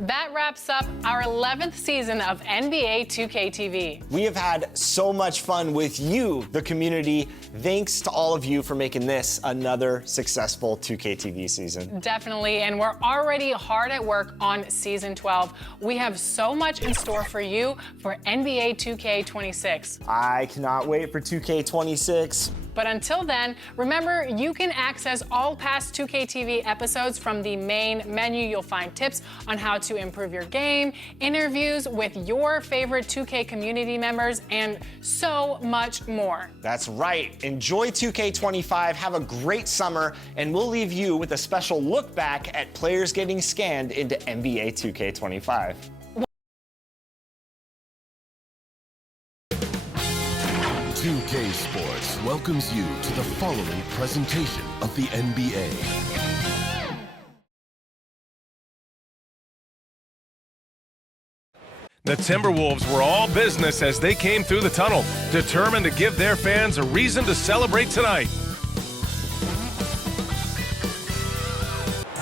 That wraps up our 11th season of NBA 2K TV. We have had so much fun with you, the community. Thanks to all of you for making this another successful 2K TV season. Definitely, and we're already hard at work on season 12. We have so much in store for you for NBA 2K26. I cannot wait for 2K26. But until then, remember, you can access all past 2K TV episodes from the main menu. You'll find tips on how to improve your game, interviews with your favorite 2K community members, and so much more. That's right. Enjoy 2K25, have a great summer, and we'll leave you with a special look back at players getting scanned into NBA 2K25. 2K Sports welcomes you to the following presentation of the NBA. The Timberwolves were all business as they came through the tunnel, determined to give their fans a reason to celebrate tonight.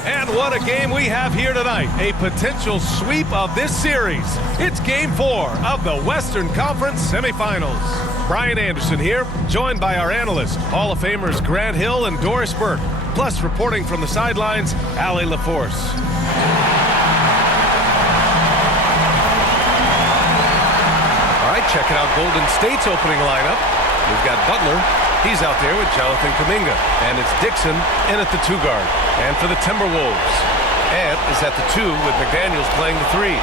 And what a game we have here tonight, a potential sweep of this series. It's Game 4 of the Western Conference Semifinals. Brian Anderson here, joined by our analysts, Hall of Famers Grant Hill and Doris Burke, plus reporting from the sidelines, Allie LaForce. All right, checking out Golden State's opening lineup. We've got Butler. He's out there with Jonathan Kuminga. And it's Dixon in at the 2 guard. And for the Timberwolves, Ant is at the 2 with McDaniels playing the 3.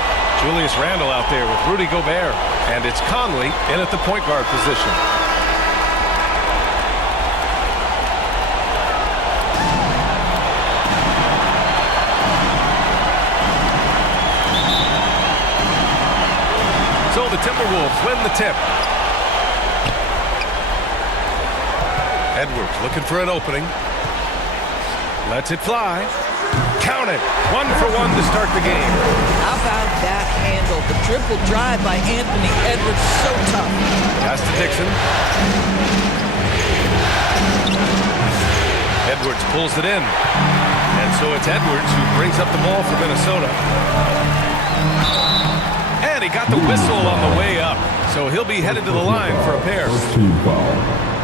Julius Randle out there with Rudy Gobert. And it's Conley in at the point guard position. So the Timberwolves win the tip. Edwards looking for an opening. Lets it fly. Count it. 1 for 1 to start the game. How about that handle? The triple drive by Anthony Edwards, so tough. Pass to Dixon. Edwards pulls it in. And so it's Edwards who brings up the ball for Minnesota. And he got the whistle on the way up. So he'll be headed to the line for a pair.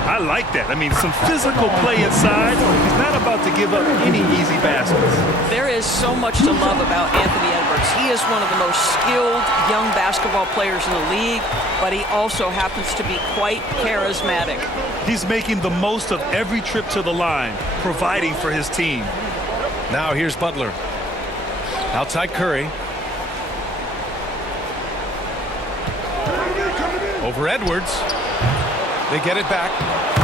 I like that. I mean, some physical play inside. He's not about to give up any easy baskets. There is so much to love about Anthony Edwards. He is one of the most skilled young basketball players in the league, but he also happens to be quite charismatic. He's making the most of every trip to the line, providing for his team. Now here's Butler. Outside Curry. Over Edwards. They get it back.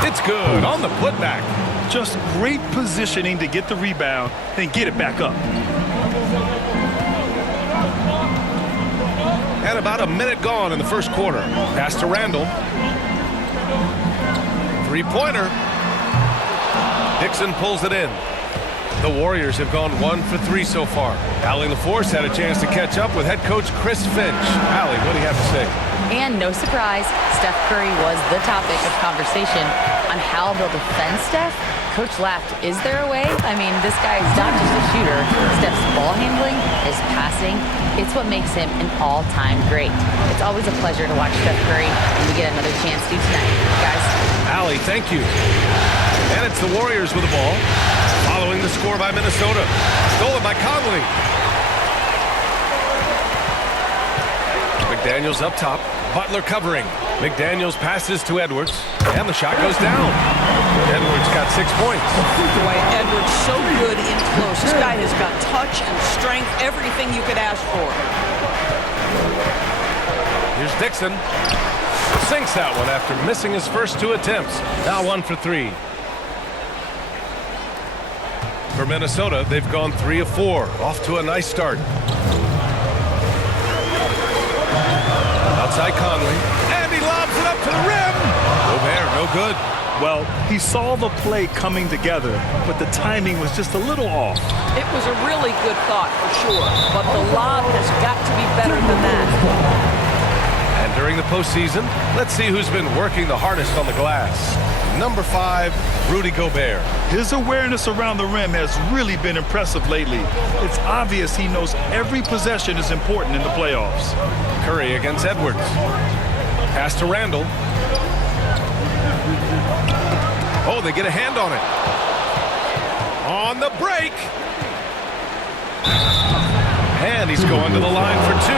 It's good on the putback. Just great positioning to get the rebound, then get it back up. And about a minute gone in the first quarter. Pass to Randle. 3-pointer. Dixon pulls it in. The Warriors have gone 1 for 3 so far. Allie LaForce had a chance to catch up with head coach Chris Finch. Allie, what do you have to say? And no surprise, Steph Curry was the topic of conversation on how they'll defend Steph. Coach laughed, is there a way? I mean, this guy is not just a shooter. Steph's ball handling, his passing, it's what makes him an all-time great. It's always a pleasure to watch Steph Curry, and we get another chance to tonight. Guys. Allie, thank you. And it's the Warriors with the ball. Following the score by Minnesota. Stolen by Conley. McDaniels up top. Butler covering. McDaniels passes to Edwards. And the shot goes down. Edwards got 6 points. Boy, Edwards so good in close. This guy has got touch and strength, everything you could ask for. Here's Dixon. Sinks that one after missing his first 2 attempts. Now 1 for 3. For Minnesota, they've gone 3 of 4. Off to a nice start. Outside Conley. And he lobs it up to the rim. Gobert, no good. Well, he saw the play coming together, but the timing was just a little off. It was a really good thought, for sure, but the lob has got to be better than that. And during the postseason. Let's see who's been working the hardest on the glass. Number 5, Rudy Gobert. His awareness around the rim has really been impressive lately. It's obvious he knows every possession is important in the playoffs. Curry against Edwards. Pass to Randall. Oh, they get a hand on it. On the break. And he's going to the line for 2.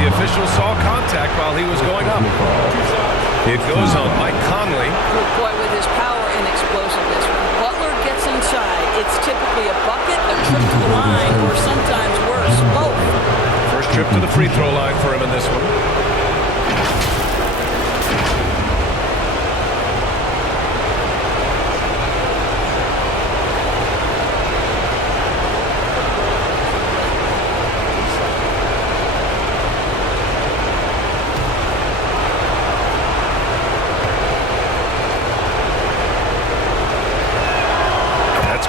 The official saw contact while he was going up. It goes on Mike Conley. Boy, with his power and explosiveness, when Butler gets inside, it's typically a bucket, a trip to the line, or sometimes worse, both. First trip to the free throw line for him in this one.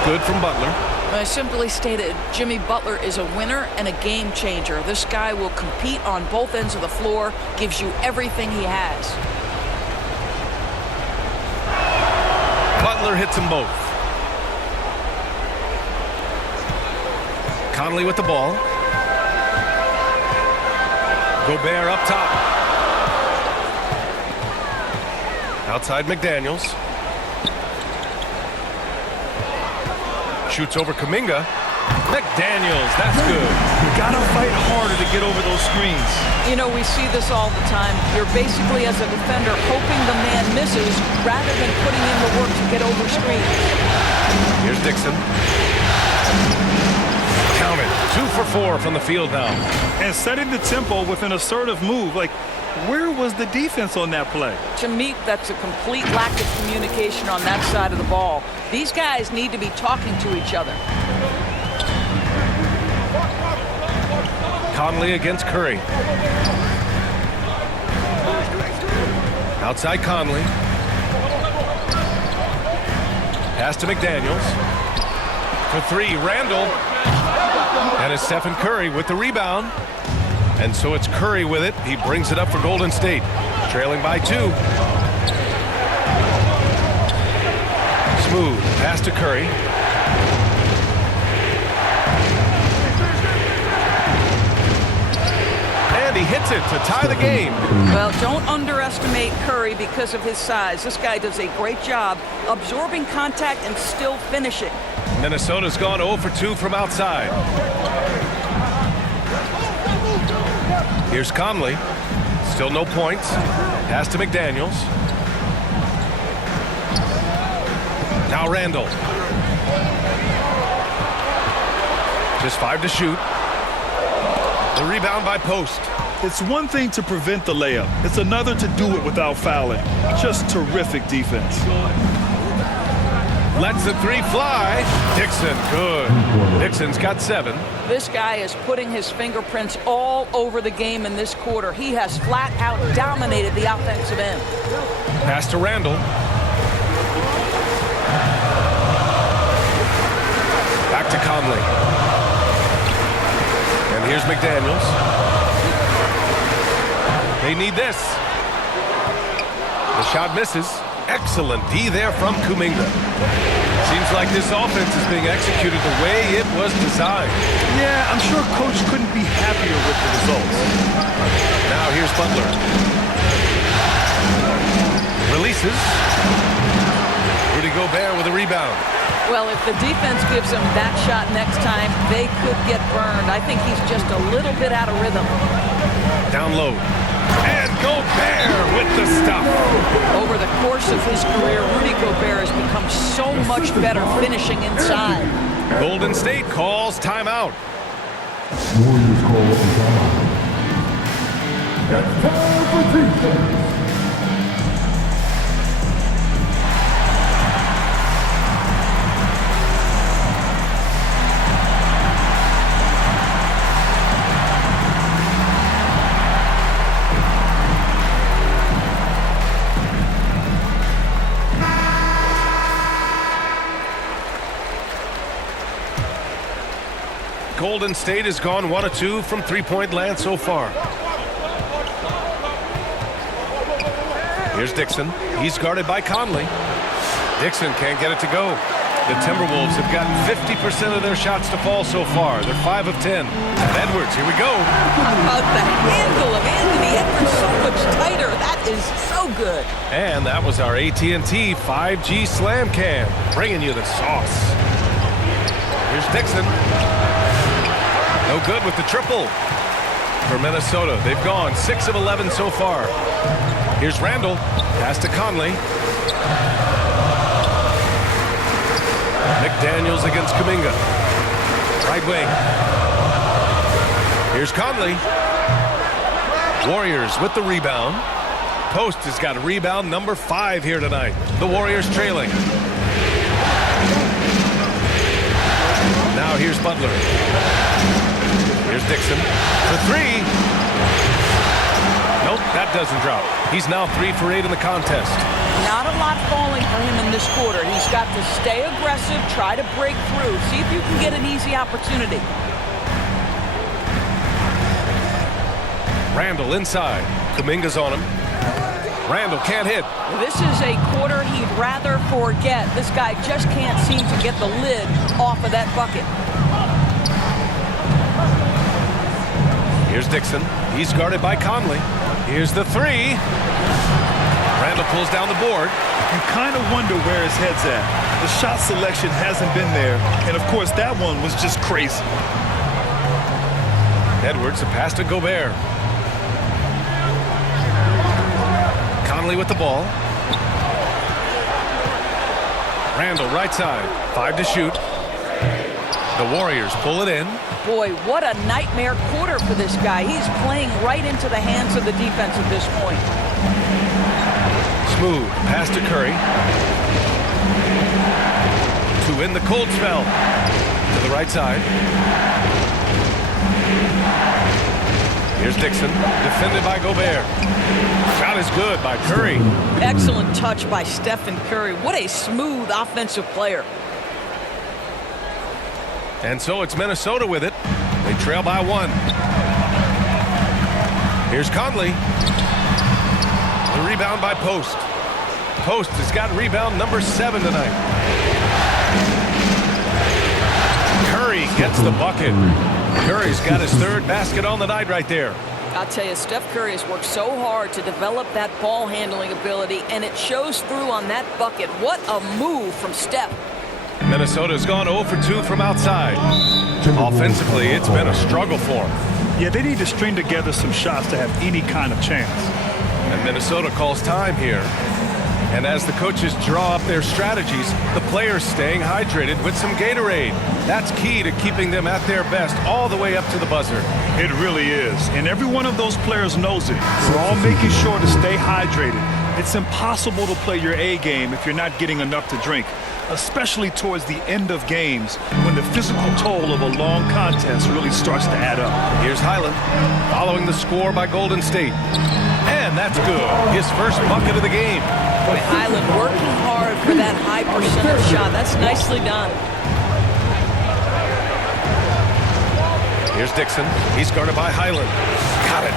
Good from Butler. I simply stated, Jimmy Butler is a winner and a game changer. This guy will compete on both ends of the floor, gives you everything he has. Butler hits them both. Conley with the ball. Gobert up top. Outside McDaniels. Shoots over Kuminga. McDaniels, that's good. You gotta fight harder to get over those screens. You know, we see this all the time. You're basically, as a defender, hoping the man misses rather than putting in the work to get over screens. Here's Dixon. Count it. 2 for 4 from the field now. And setting the tempo with an assertive move. Like, where was the defense on that play? To me, that's a complete lack of communication on that side of the ball. These guys need to be talking to each other. Conley against Curry. Outside Conley. Pass to McDaniels. For 3, Randall. And it's Stephen Curry with the rebound. And so it's Curry with it. He brings it up for Golden State. Trailing by 2. Smooth. Pass to Curry. And he hits it to tie the game. Well, don't underestimate Curry because of his size. This guy does a great job absorbing contact and still finishing. Minnesota's gone 0 for 2 from outside. Here's Conley. Still no points. Pass to McDaniels. Now Randall. Just 5 to shoot. The rebound by Post. It's one thing to prevent the layup. It's another to do it without fouling. Just terrific defense. Lets the 3 fly. Dixon, good. Dixon's got 7. This guy is putting his fingerprints all over the game in this quarter. He has flat out dominated the offensive end. Pass to Randall. Back to Conley. And here's McDaniels. They need this. The shot misses. Excellent D there from Kuminga. Seems like this offense is being executed the way it was designed. Yeah, I'm sure Coach couldn't be happier with the results. Now here's Butler. Releases. Rudy Gobert with a rebound. Well, if the defense gives him that shot next time, they could get burned. I think he's just a little bit out of rhythm. Down low. And Gobert with the stuff. Over the course of his career, Rudy Gobert has become so much better finishing inside. Golden State calls timeout. Warriors call a timeout. It's time for defense. Golden State has gone 1 of 2 from three-point land so far. Here's Dixon. He's guarded by Conley. Dixon can't get it to go. The Timberwolves have gotten 50% of their shots to fall so far. They're 5 of 10. And Edwards, here we go. How about the handle of Anthony Edwards? So much tighter. That is so good. And that was our AT&T 5G Slam Cam, bringing you the sauce. Here's Dixon. No good with the triple. For Minnesota, they've gone 6 of 11 so far. Here's Randall. Pass to Conley. McDaniels against Kuminga. Right wing. Here's Conley. Warriors with the rebound. Post has got a rebound number 5 here tonight. The Warriors trailing. Now here's Butler. Here's Dixon for 3. Nope, that doesn't drop. He's now 3 for 8 in the contest. Not a lot falling for him in this quarter. He's got to stay aggressive, try to break through, see if you can get an easy opportunity. Randall inside. Kuminga's on him. Randall can't hit. This is a quarter he'd rather forget. This guy just can't seem to get the lid off of that bucket. Here's Dixon. He's guarded by Conley. Here's the 3. Randall pulls down the board. You kind of wonder where his head's at. The shot selection hasn't been there. And, of course, that one was just crazy. Edwards, a pass to Gobert. Conley with the ball. Randall, right side. 5 to shoot. The Warriors pull it in. Boy, what a nightmare quarter for this guy. He's playing right into the hands of the defense at this point. Smooth pass to Curry. To win the cold spell. To the right side. Here's Dixon, defended by Gobert. Shot is good by Curry. Excellent touch by Stephen Curry. What a smooth offensive player. And so it's Minnesota with it. They trail by 1. Here's Conley. The rebound by Post. Post has got rebound number 7 tonight. Curry gets the bucket. Curry's got his 3rd basket on the night right there. I'll tell you, Steph Curry has worked so hard to develop that ball handling ability, and it shows through on that bucket. What a move from Steph. Minnesota's gone 0 for 2 from outside. Offensively, it's been a struggle for them. Yeah, they need to string together some shots to have any kind of chance. And Minnesota calls time here. And as the coaches draw up their strategies, the players staying hydrated with some Gatorade. That's key to keeping them at their best all the way up to the buzzer. It really is. And every one of those players knows it. We're all making sure to stay hydrated. It's impossible to play your A game if you're not getting enough to drink, especially towards the end of games when the physical toll of a long contest really starts to add up. Here's Highland following the score by Golden State. And that's good. His first bucket of the game. Boy, Highland working hard for that high percentage shot. That's nicely done. Here's Dixon. He's guarded by Highland. Got it.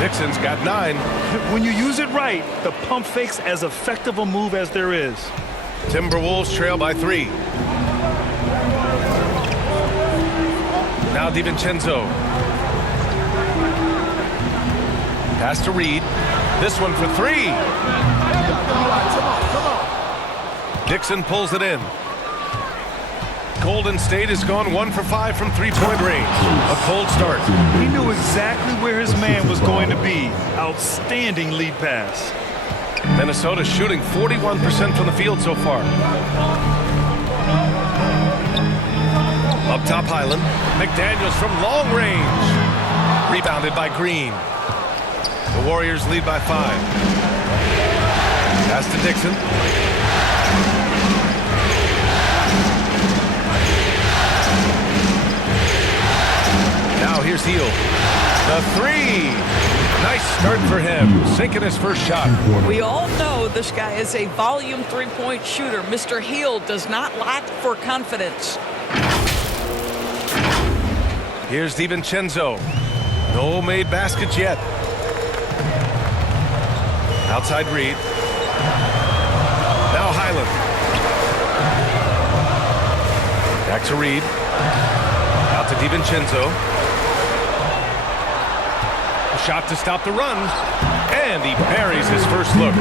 Dixon's got 9. When you use it right, the pump fake's as effective a move as there is. Timberwolves trail by 3. Now DiVincenzo. Pass to Reed. This one for 3. Dixon pulls it in. Golden State has gone 1 for 5 from 3-point range. A cold start. He knew exactly where his man was going to be. Outstanding lead pass. Minnesota shooting 41% from the field so far. Up top, Highland. McDaniels from long range. Rebounded by Green. The Warriors lead by 5. Pass to Dixon. Now here's Hield. The 3. Nice start for him, sinking his first shot. We all know this guy is a volume 3-point shooter. Mr. Hield does not lack for confidence. Here's DiVincenzo. No made baskets yet. Outside Reed. Now Highland. Back to Reed. Out to DiVincenzo. A shot to stop the run. And he buries his first look.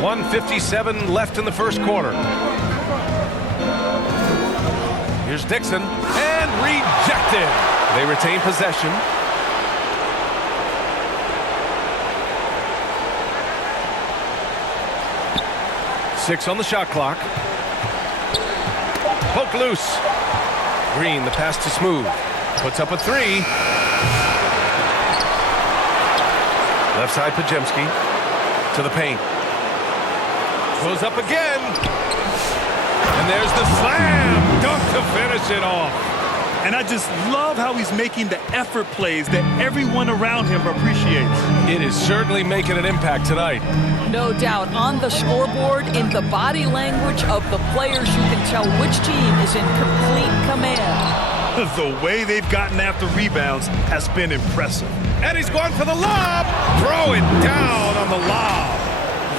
1:57 left in the first quarter. Here's Dixon. And rejected. They retain possession. Six on the shot clock. Poke loose. Green, the pass to Smooth. Puts up a three. Left side, Pajemski. To the paint. Goes up again. And there's the slam. Dunk to finish it off. And I just love how he's making the effort plays that everyone around him appreciates. It is certainly making an impact tonight. No doubt. On the scoreboard, in the body language of the players, you can tell which team is in complete command. The way they've gotten after rebounds has been impressive. And he's going for the lob. Throw it down on the lob.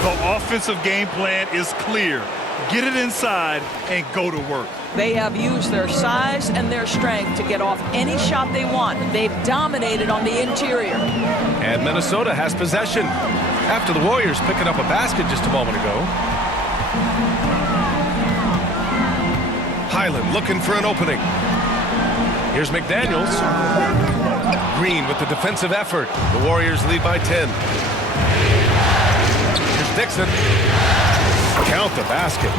The offensive game plan is clear. Get it inside and go to work. They have used their size and their strength to get off any shot they want. They've dominated on the interior. And Minnesota has possession after the Warriors picking up a basket just a moment ago. Highland looking for an opening. Here's McDaniels. Green with the defensive effort. The Warriors lead by 10. Here's Dixon. Count the basket.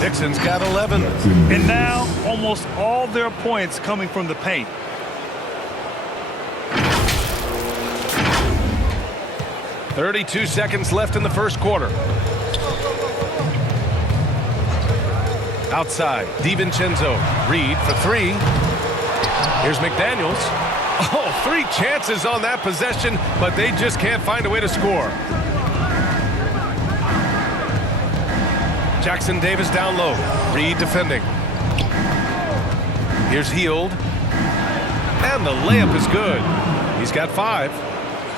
Dixon's got 11. And now almost all their points coming from the paint. .32 seconds left in the first quarter. Outside, DiVincenzo. Reed for three. Here's McDaniels. Oh, 3 chances on that possession, but they just can't find a way to score. Jackson Davis down low. Reed defending. Here's Hield. And the layup is good. He's got 5.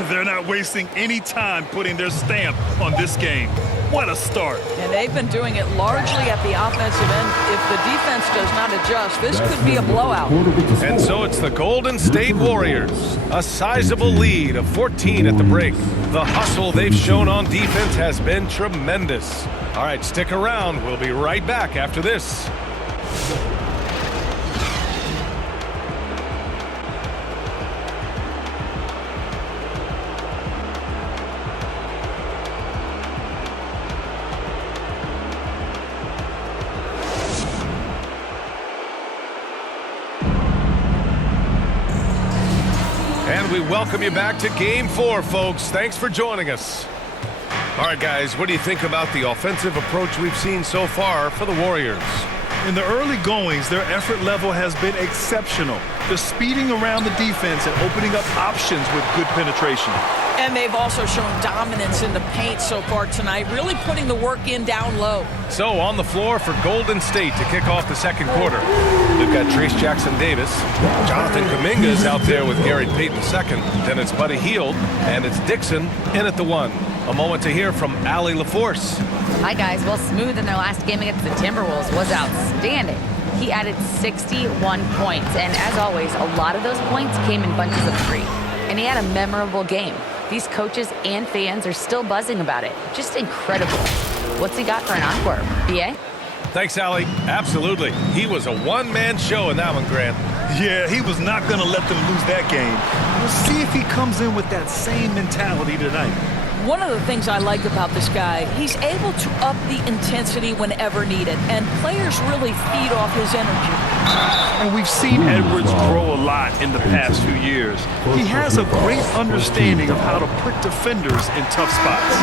They're not wasting any time putting their stamp on this game. What a start. And they've been doing it largely at the offensive end. If the defense does not adjust, this could be a blowout. And so it's the Golden State Warriors. A sizable lead of 14 at the break. The hustle they've shown on defense has been tremendous. All right, stick around. We'll be right back after this. And we welcome you back to Game 4, folks. Thanks for joining us. All right, guys, what do you think about the offensive approach we've seen so far for the Warriors? In the early goings, their effort level has been exceptional. They're speeding around the defense and opening up options with good penetration. And they've also shown dominance in the paint so far tonight, really putting the work in down low. So on the floor for Golden State to kick off the second quarter. We've got Trace Jackson-Davis. Jonathan Kuminga is out there with Gary Payton second. Then it's Buddy Hield, and it's Dixon in at the 1. A moment to hear from Allie LaForce. Hi, guys. Well, Smooth in their last game against the Timberwolves was outstanding. He added 61 points, and as always, a lot of those points came in bunches of 3. And he had a memorable game. These coaches and fans are still buzzing about it. Just incredible. What's he got for an encore? BA? Thanks, Allie. Absolutely. He was a one-man show in that one, Grant. Yeah, he was not going to let them lose that game. We'll see if he comes in with that same mentality tonight. One of the things I like about this guy, he's able to up the intensity whenever needed, and players really feed off his energy. And we've seen Edwards grow a lot in the past few years. He has a great understanding of how to put defenders in tough spots.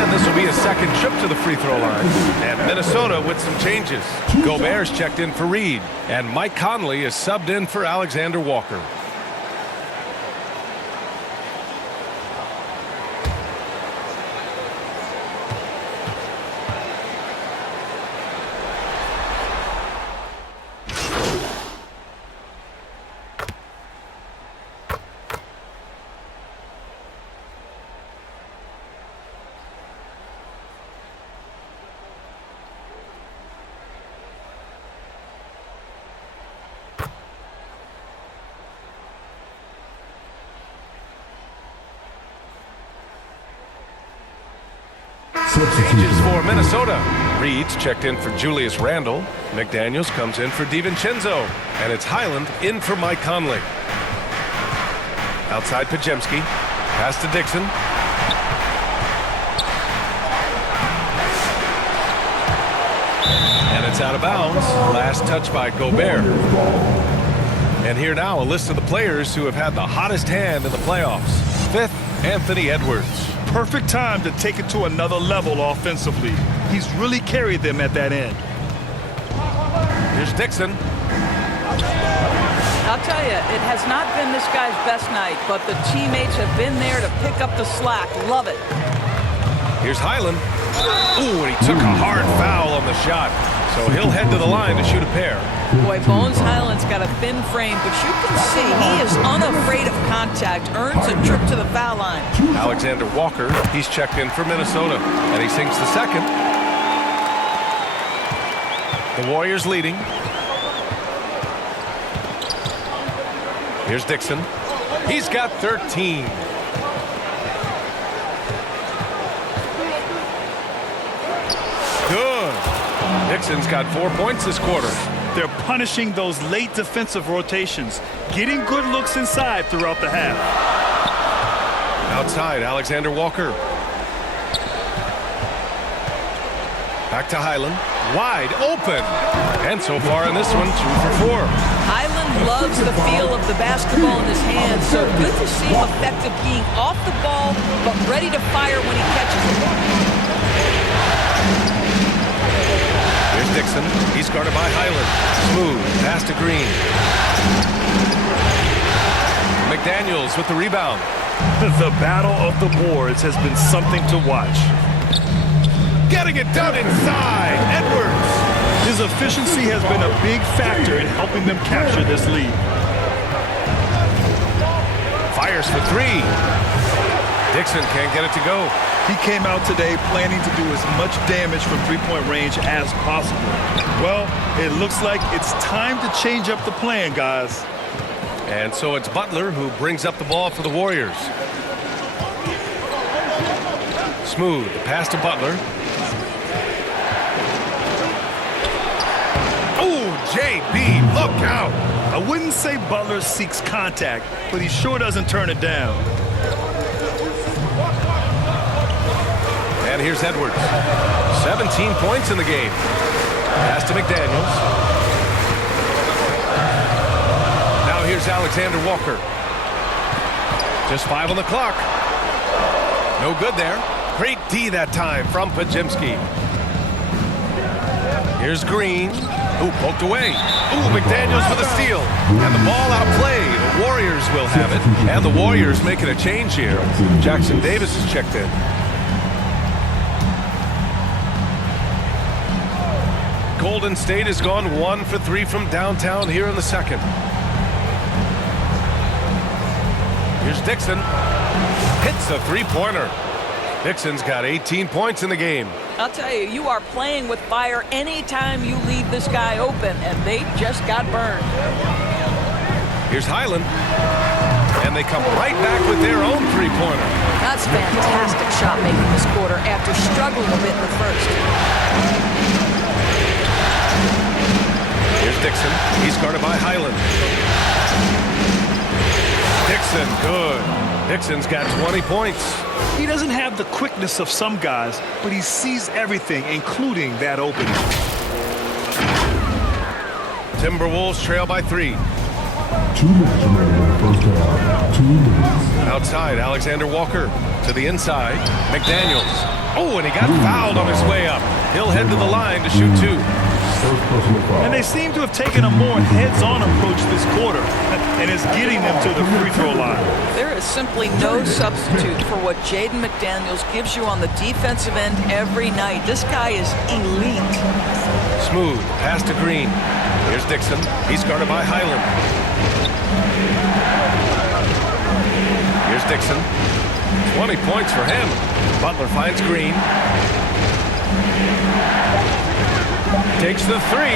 And this will be his second trip to the free throw line. And Minnesota with some changes. Gobert's checked in for Reed, and Mike Conley is subbed in for Alexander Walker. Changes for Minnesota. Reed's checked in for Julius Randle. McDaniels comes in for DiVincenzo. And it's Highland in for Mike Conley. Outside Pajemski. Pass to Dixon. And it's out of bounds. Last touch by Gobert. And here now, a list of the players who have had the hottest hand in the playoffs. Fifth, Anthony Edwards. Perfect time to take it to another level offensively. He's really carried them at that end. Here's Dixon. I'll tell you, it has not been this guy's best night, but the teammates have been there to pick up the slack. Love it. Here's Highland. Ooh, and he took a hard foul on the shot. So he'll head to the line to shoot a pair. Boy, Bones Highland's got a thin frame, but you can see he is unafraid of contact, earns a trip to the foul line. Alexander Walker, he's checked in for Minnesota, and he sinks the second. The Warriors leading. Here's Dixon. He's got 13. Good. Dixon's got 4 points this quarter. They're punishing those late defensive rotations, getting good looks inside throughout the half. Outside, Alexander Walker. Back to Highland. Wide open. And so far in this one, 2 for 4. Highland loves the feel of the basketball in his hands, so good to see him effective being off the ball, but ready to fire when he catches it. Here's Dixon. He's guarded by Highland. Smooth. Pass to Green. McDaniels with the rebound. The battle of the boards has been something to watch. Getting it done inside. Edwards. His efficiency has been a big factor in helping them capture this lead. Fires for 3. Dixon can't get it to go. He came out today planning to do as much damage from three-point range as possible. Well, it looks like it's time to change up the plan, guys. And so it's Butler who brings up the ball for the Warriors. Smooth. Pass to Butler. Oh, JB, look out. I wouldn't say Butler seeks contact, but he sure doesn't turn it down. And here's Edwards. 17 points in the game. Pass to McDaniels. Now here's Alexander Walker. Just 5 on the clock. No good there. Great D that time from Pajemski. Here's Green. Ooh, poked away. Ooh, McDaniels with a steal. And the ball outplayed. The Warriors will have it. And the Warriors making a change here. Jackson Davis is checked in. Golden State has gone 1 for 3 from downtown here in the second. Here's Dixon. Hits a three-pointer. Dixon's got 18 points in the game. I'll tell you, you are playing with fire anytime you leave this guy open, and they just got burned. Here's Highland. And they come right back with their own three-pointer. That's fantastic shot making this quarter after struggling a bit in the first. Here's Dixon. He's guarded by Highland. Dixon, good. Dixon's got 20 points. He doesn't have the quickness of some guys, but he sees everything, including that opening. Timberwolves trail by 3. 2 minutes remaining in the first half. 2 minutes. Outside, Alexander Walker. To the inside, McDaniels. Oh, and he got fouled on his way up. He'll head to the line to shoot 2. And they seem to have taken a more heads-on approach this quarter, and it's getting them to the free throw line. There is simply no substitute for what Jaden McDaniels gives you on the defensive end every night. This guy is elite. Smooth, pass to Green. Here's Dixon. He's guarded by Highland. Here's Dixon. 20 points for him. Butler finds Green. Takes the 3.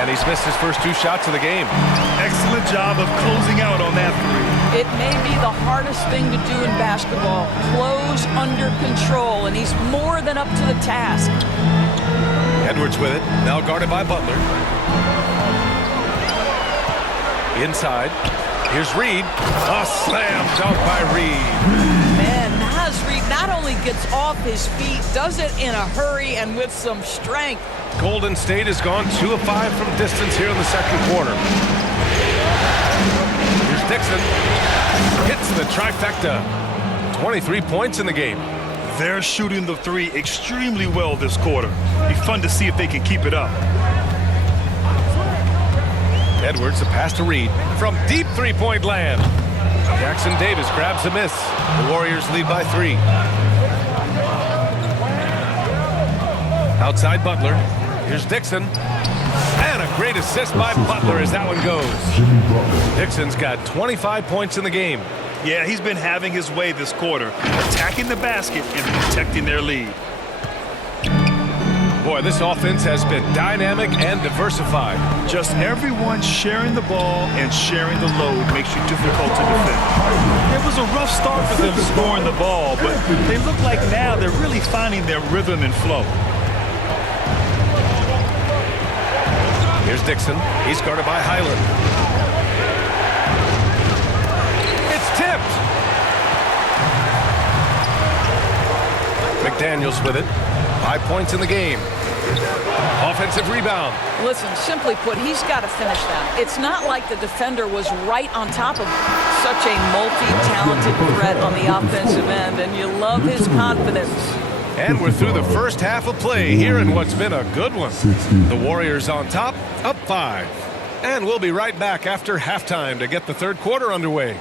And he's missed his first 2 shots of the game. Excellent job of closing out on that 3. It may be the hardest thing to do in basketball. Close under control, and he's more than up to the task. Edwards with it, now guarded by Butler. Inside, here's Reed. A slam dunk by Reed. Man, Naz Reed not only gets off his feet, does it in a hurry and with some strength. Golden State has gone 2 of 5 from distance here in the second quarter. Here's Dixon. Hits the trifecta. 23 points in the game. They're shooting the three extremely well this quarter. Be fun to see if they can keep it up. Edwards, a pass to Reed from deep three-point land. Jackson Davis grabs the miss. The Warriors lead by 3. Outside Butler. Here's Dixon. And a great assist by Butler as that one goes. Dixon's got 25 points in the game. Yeah, he's been having his way this quarter, attacking the basket and protecting their lead. Boy, this offense has been dynamic and diversified. Just everyone sharing the ball and sharing the load makes you difficult to defend. It was a rough start for them scoring the ball, but they look like now they're really finding their rhythm and flow. Here's Dixon. He's guarded by Highland. It's tipped. McDaniels with it. 5 points in the game. Offensive rebound. Listen, simply put, he's got to finish that. It's not like the defender was right on top of such a multi-talented threat on the offensive end, and you love his confidence. And we're through the first half of play here in what's been a good one. The Warriors on top, up 5. And we'll be right back after halftime to get the third quarter underway.